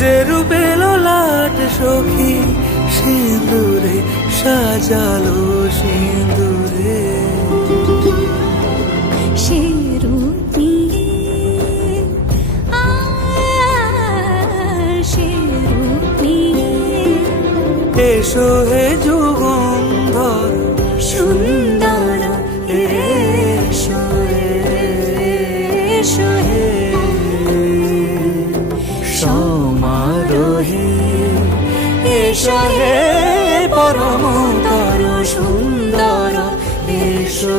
যে রূপে লোলাট সখী সিঁদুরে সাজালো সিঁদুরে, সে রূপ নিয়ে সে রূপ নিয়ে এসো হে যুগন্ধর সুন্দর এসো এসো হে সমারোহে এসো হে পরমতর সুন্দর এসো।